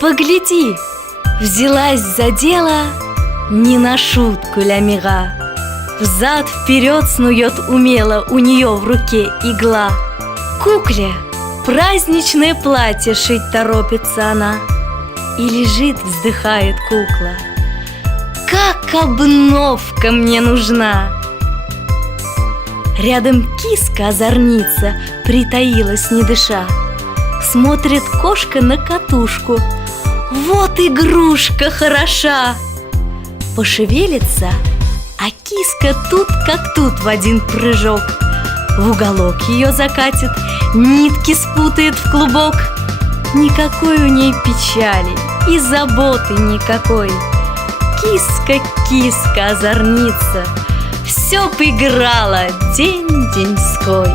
Погляди, взялась за дело не на шутку Ля-Мира. Взад-вперед снует умело, у нее в руке игла. Кукле праздничное платье шить торопится она. И лежит, вздыхает кукла: как обновка мне нужна! Рядом киска-озорница притаилась, не дыша. Смотрит кошка на катушку: вот игрушка хороша! Пошевелится, а киска тут как тут в один прыжок. В уголок ее закатит, нитки спутает в клубок. Никакой у ней печали и заботы никакой. Киска, киска, озорница, все поиграла день деньской.